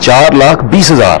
4,20,000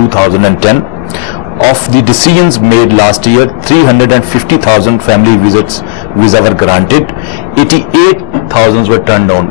2010. Of the decisions made last year, 350,000 family visa were granted, 88,000 were turned down.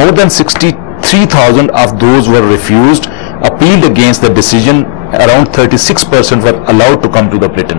More than 63,000 of those were refused, appealed against the decision. Around 36% were allowed to come to the Britain.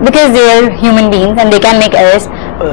because they are human beings and they can make errors.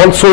also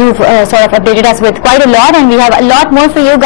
you've sort of updated us with quite a lot and we have a lot more for you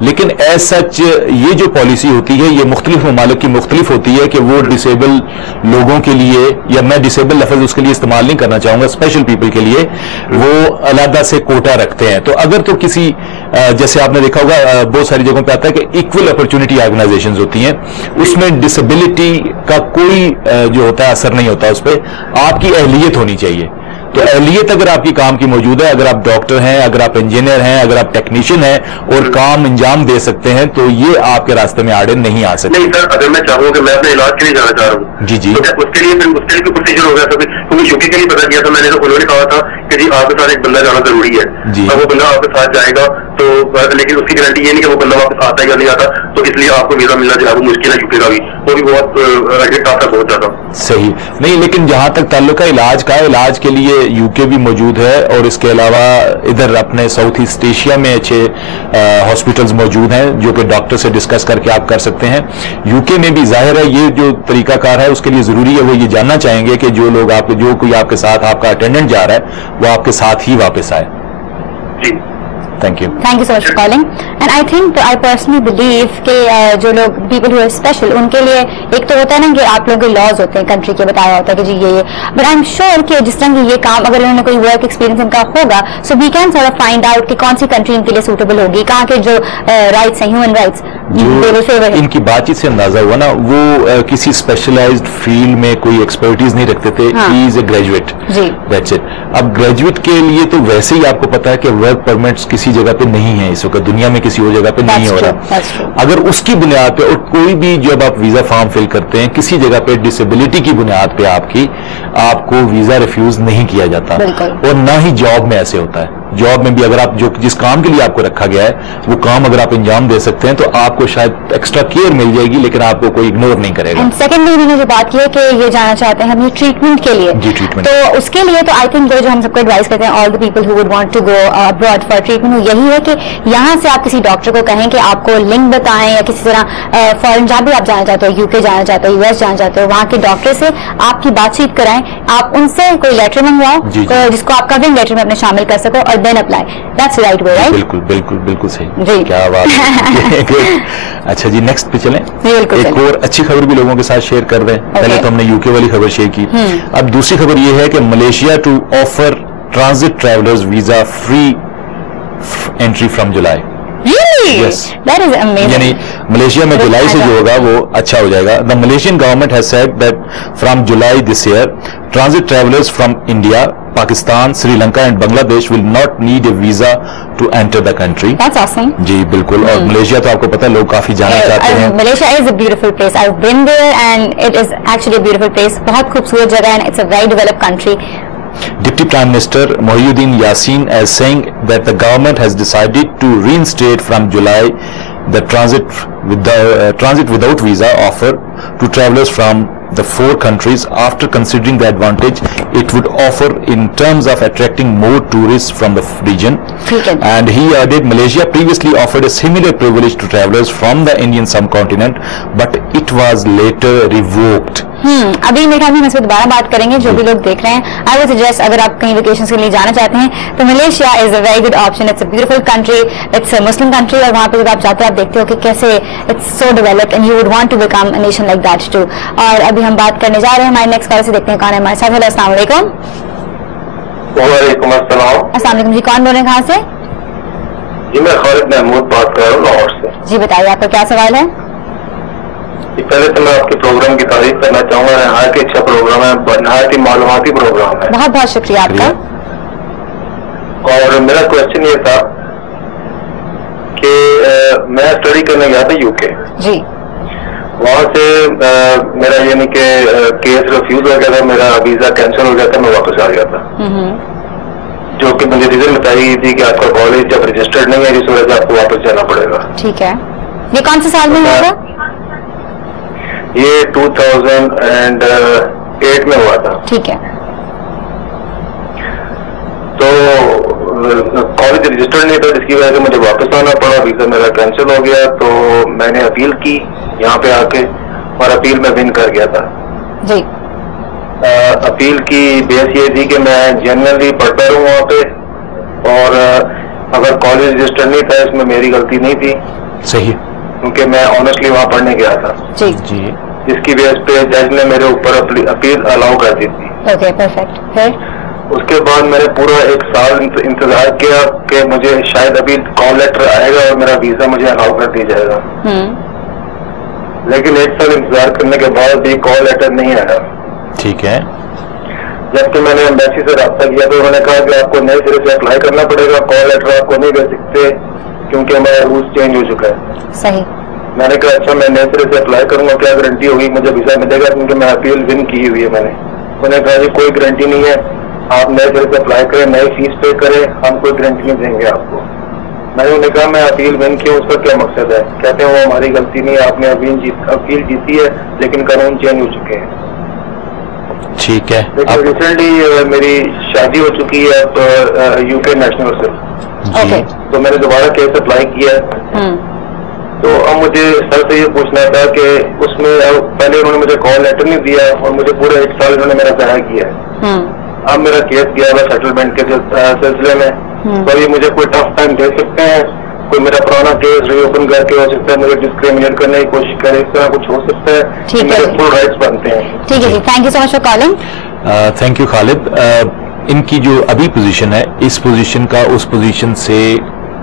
لیکن as such یہ جو policy ہوتی ہے یہ مختلف ممالک کی مختلف ہوتی ہے کہ وہ ڈسیبل لوگوں کے لیے, یا میں ڈسیبل لفظ اس کے لیے استعمال نہیں کرنا چاہوں گا, اسپیشل پیپل کے لیے وہ علیحدہ سے کوٹا رکھتے ہیں. تو اگر تو کسی جیسے آپ نے دیکھا ہوگا بہت ساری جگہوں پہ آتا ہے کہ ایکول اپرچونٹی آرگنائزیشنز ہوتی ہیں, اس میں ڈسیبلٹی کا کوئی جو ہوتا ہے اثر نہیں ہوتا اس پہ, آپ کی اہلیت ہونی چاہیے. تو اہلیت اگر آپ کی کام کی موجود ہے, اگر آپ ڈاکٹر ہیں, اگر آپ انجینئر ہیں, اگر آپ ٹیکنیشین ہیں اور کام انجام دے سکتے ہیں, تو یہ آپ کے راستے میں آڑے نہیں آ سکتے. نہیں سر, اگر میں چاہوں کہ میں اپنے علاج کے لیے جانا چاہ رہا ہوں جی تو اس کے لیے پروسیجر ہوگا سر, کیونکہ یوکے کے لیے پتا کیا تھا میں نے, تو انہوں نے کہا تھا کہ جی آپ کے ساتھ ایک بندہ جانا ضروری ہے. اب وہ بندہ آپ کے ساتھ جائے گا تو, لیکن اس کی گارنٹی یہ نہیں کہ وہ بندہ واپس آتا ہے یا نہیں آتا, تو اس لیے آپ کو ویزا ملنا جو ہے وہ مشکل ہے. یوکے کا بھی وہ بھی بہت بہت زیادہ صحیح نہیں. لیکن جہاں تک تعلق ہے علاج کا, علاج کے لیے یوکے بھی موجود ہے, اور اس کے علاوہ ادھر اپنے ساؤتھ ایسٹ ایشیا میں اچھے ہاسپٹلز موجود ہیں جو کہ ڈاکٹر سے ڈسکس کر کے آپ کر سکتے ہیں. یوکے میں بھی ظاہر ہے یہ جو طریقہ کار ہے اس کے لیے ضروری ہے وہ یہ جاننا چاہیں گے کہ جو لوگ آپ جو کوئی آپ کے ساتھ آپ کا اٹینڈنٹ جا رہا ہے وہ آپ کے ساتھ ہی واپس آئے. جی Thank you so much for calling. And I think, I personally believe کہ جو لوگ people who are special ان کے لیے ایک تو ہوتا ہے نا کہ آپ لوگوں کے laws ہوتے ہیں کنٹری کے, بتایا ہوتا ہے کہ جی یہ but I'm sure کہ جس طرح کہ یہ کام اگر انہوں نے کوئی ورک ایکسپیرینس ان کا ہوگا, so we can sort of find out کہ کون سی کنٹری ان کے لیے سوٹیبل ہوگی, کہاں کے جو رائٹس ہیں, ہیومن رائٹس ان کی بات چیت سے اندازہ ہوا نا, وہ کسی اسپیشلائزڈ فیلڈ میں کوئی ایکسپرٹیز نہیں رکھتے تھے. ہی از اے گریجویٹ, دیٹس اٹ. اب گریجویٹ کے لیے تو ویسے ہی آپ کو پتا ہے کہ ورک پرمٹس کسی جگہ پہ نہیں ہے اس وقت, دنیا میں کسی اور جگہ پہ نہیں ہو رہا. اگر اس کی بنیاد پہ, اور کوئی بھی جب آپ ویزا فارم فل کرتے ہیں کسی جگہ پہ ڈسیبلٹی کی بنیاد پہ آپ کو ویزا ریفیوز نہیں کیا جاتا, اور نہ ہی جاب میں ایسے ہوتا ہے. جاب میں بھی اگر آپ جس کام کے لیے آپ کو رکھا گیا ہے وہ کام اگر آپ انجام دے سکتے ہیں تو آپ کو شاید ایکسٹرا کیئر مل جائے گی, لیکن آپ کو کوئی اگنور نہیں کرے گا. سیکنڈلی انہوں نے جو بات کی ہے کہ یہ جانا چاہتے ہیں ہم ٹریٹمنٹ کے لیے, جی ٹریٹمنٹ, تو اس کے لیے تو آئی تھنک جو ہم سب کو ایڈوائز کرتے ہیں all the people who would want to go abroad for treatment, یہی ہے کہ یہاں سے آپ کسی ڈاکٹر کو کہیں کہ آپ کو لنک بتائیں, یا کسی طرح فارن جہاں بھی آپ جانا چاہتے ہو, یوکے جانا چاہتے ہو, US جانا چاہتے ہو, وہاں کے ڈاکٹر سے آپ کی بات چیت کرائیں, آپ ان سے کوئی لیٹر منگواؤ جس کو آپ کورنگ لیٹر میں اپنے شامل کر سکو, اور دین apply. That's right way, right? بالکل بالکل بالکل صحیح, کیا بات ہے. اچھا جی نیکسٹ پہ چلیں, ایک اور اچھی خبر بھی لوگوں کے ساتھ شیئر کر دیں. پہلے تو ہم نے یوکے والی خبر شیئر کی, اب دوسری خبر یہ ہے کہ Malaysia to offer transit travellers visa free entry from July. Yes. That is amazing. یعنی ملیشیا میں جولائی سے جو ہوگا وہ اچھا ہو جائے گا. The Malaysian government has said that from July this year, transit travelers from India, Pakistan, Sri Lanka and Bangladesh will not need a visa to enter the country. That's awesome. جی بالکل, اور ملیشیا تو آپ کو پتا ہے لوگ کافی جانا چاہتے ہیں. Malaysia is a beautiful place. I've been there and it is actually a beautiful place. بہت خوبصورت جگہ ہے, and it's a very developed country. Deputy Prime Minister Muhyiddin Yassin is saying that the government has decided to reinstate from July the transit without visa offer to travelers from the 4 countries after considering the advantage it would offer in terms of attracting more tourists from the region. And he added Malaysia previously offered a similar privilege to travelers from the Indian subcontinent, but it was later revoked. ابھی میرے خیال میں اس پہ دوبارہ بات کریں گے. جو بھی لوگ دیکھ رہے ہیں, آئی وڈ سجیسٹ اگر آپ کہیں ویکیشن کے لیے جانا چاہتے ہیں تو Malaysia is a very good option. It's a beautiful country, it's a Muslim country, اور وہاں پہ جب آپ جاتے ہیں آپ دیکھتے ہو کہ کیسے it's so developed and you would want to become a nation like that too. اور ابھی ہم بات کرنے جا رہے ہیں ہمارے نیکسٹ کالر سے, دیکھتے ہیں کون ہے ہمارے ساتھ. ہیلو السلام علیکم. وعلیکم السلام. السلام علیکم جی, کون بول رہے ہیں, کہاں سے؟ جی میں خالد محمود بات کر رہا ہوں لاہور سے. جی بتائیے آپ کا کیا سوال ہے؟ پہلے تو میں آپ کے پروگرام کی تعریف کرنا چاہوں گا, نہایت ہی اچھا پروگرام ہے, نہایت ہی معلوماتی پروگرام ہے. بہت بہت شکریہ آپ کا. اور میرا کوشچن یہ تھا کہ میں اسٹڈی کرنے گیا تھا یوکے. جی. وہاں سے میرا یعنی کہ کیس ریفیوز ہو گیا تھا, میرا ویزا کینسل ہو گیا تھا, میں واپس آ گیا تھا. جو کہ مجھے ریزن بتائی گئی تھی کہ آپ کا کالج جب رجسٹرڈ نہیں ہے جس وجہ سے آپ کو واپس جانا پڑے گا. ٹھیک ہے. یہ کون سے سال میں ہوا تھا؟ یہ 2008 میں ہوا تھا. ٹھیک ہے. تو کالج رجسٹرڈ نہیں تھا جس کی وجہ سے مجھے واپس آنا پڑا, ویزا میرا کینسل ہو گیا. تو میں نے اپیل کی یہاں پہ آ کے, اور اپیل میں ون کر گیا تھا. جی. اپیل کی بیس یہ تھی کہ میں جنرلی پڑھتا رہوں وہاں پہ, اور اگر کالج رجسٹرڈ نہیں تھا اس میں میری غلطی نہیں تھی, صحیح. کیونکہ میں آنیسٹلی وہاں پڑھنے گیا تھا جی جی. جس کی بیس پہ جج نے میرے اوپر اپیل الاؤ کر دی تھی. Okay perfect. پھر اس کے بعد میں نے پورا 1 سال انتظار کیا کہ مجھے شاید ابھی کال لیٹر آئے گا اور میرا ویزا مجھے الاؤ کر دیا جائے گا. لیکن 1 سال انتظار کرنے کے بعد بھی کال لیٹر نہیں آیا. ٹھیک ہے. جبکہ میں نے ایمبیسی سے رابطہ کیا تو انہوں نے کہا کہ آپ کو نئے سرے سے اپلائی کرنا پڑے گا, کال لیٹر آپ کو نہیں دے سکتے کیونکہ ہمارا رولس چینج ہو چکا ہے. صحیح. میں نے کہا اچھا میں نئے سرے سے اپلائی کروں گا, کیا گارنٹی ہوگی مجھے ویزا ملے گا, کیونکہ میں اپیل ون کی ہوئی ہے میں نے. انہوں نے کہا جی کوئی گارنٹی نہیں ہے, آپ نئے سرے سے اپلائی کریں, نئی فیس پے کریں, ہم کوئی گارنٹی نہیں دیں گے آپ کو. میں نے انہیں کہا میں اپیل ون کی ہوں, اس کا کیا مقصد ہے؟ کہتے ہیں وہ ہماری غلطی نہیں ہے, آپ نے اپیل جیتی ہے لیکن قانون چینج ہو چکے ہیں. ٹھیک ہے. لیکن ریسنٹلی میری شادی ہو چکی ہے UK نیشنل سے, جی. تو میں نے دوبارہ کیس اپلائی کیا ہے. تو اب مجھے سر سے یہ پوچھنا تھا کہ اس میں پہلے انہوں نے مجھے کال لیٹر نہیں دیا اور مجھے پورے 1 سال انہوں نے میرا ضائع کیا ہے. اب میرا کیس گیا ہوا سیٹلمنٹ کے سلسلے میں, تو یہ مجھے کوئی ٹف ٹائم دے سکتے ہیں؟ کوئی میرا پرانا کیس ری اوپن کر کے ہو سکتا ہے, مجھے ڈسکریمنیٹ کرنے کی کوشش کرے, اس طرح کچھ ہو سکتا ہے, میرے فل رائٹس بنتے ہیں. ٹھیک ہے جی, thank you so much for calling. Thank you Khalid. ان کی جو ابھی پوزیشن ہے, اس پوزیشن کا اس پوزیشن سے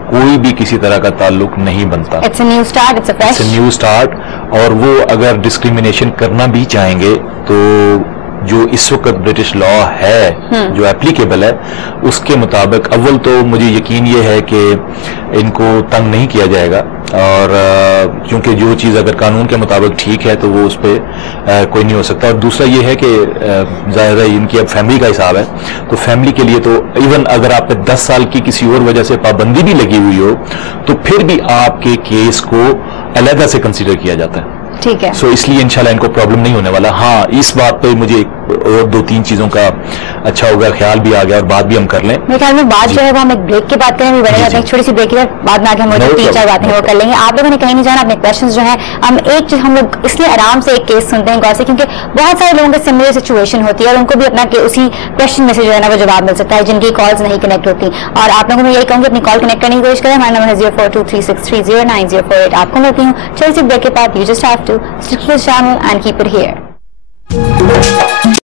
کوئی بھی کسی طرح کا تعلق نہیں بنتا. It's a new start, it's a fresh. It's a new start. اور وہ اگر ڈسکریمنیشن کرنا بھی چاہیں گے تو جو اس وقت برٹش لا ہے جو اپلیکیبل ہے اس کے مطابق اول تو مجھے یقین یہ ہے کہ ان کو تنگ نہیں کیا جائے گا, اور کیونکہ جو چیز اگر قانون کے مطابق ٹھیک ہے تو وہ اس پہ کوئی نہیں ہو سکتا. اور دوسرا یہ ہے کہ ظاہر ہے ان کی اب فیملی کا حساب ہے, تو فیملی کے لیے تو ایون اگر آپ پہ 10 سال کی کسی اور وجہ سے پابندی بھی لگی ہوئی ہو تو پھر بھی آپ کے کیس کو علیحدہ سے کنسیڈر کیا جاتا ہے. ٹھیک ہے. سو اس لیے انشاءاللہ ان کو پرابلم نہیں ہونے والا. ہاں اس بات پہ مجھے اور 2-3 چیزوں کا اچھا ہوگا, خیال بھی آ گیا, اور بات بھی ہم کر لیں. میرے خیال میں بات جو ہے وہ ہم ایک بریک کی بات کریں, بھی بڑے جاتے ہیں, ایک چھوٹی سی بریک کی بعد میں آ کے ہم 3-4 باتیں وہ کر لیں گے. آپ لوگوں نے کہیں نہیں جانا, اپنے کویشچنز جو ہیں ہم لوگ اس لیے آرام سے ایک کیس سنتے ہیں غور سے, کیونکہ بہت سارے لوگوں کے سملر سچویشن ہوتی ہے اور ان کو بھی اپنا اسی کویشچن میں سے جو ہے نا وہ جواب مل سکتا ہے جن کی کالز نہیں کنیکٹ ہوتی. اور آپ لوگوں میں یہی کہوں گی اپنی کال کنیکٹ کرنے کی کوشش کریں. ہمارا نمبر ہے 0423630948. آپ کو ملتی ہوں چھوٹی سی بریک کے بعد. You just have to stick to the channel and keep it hair.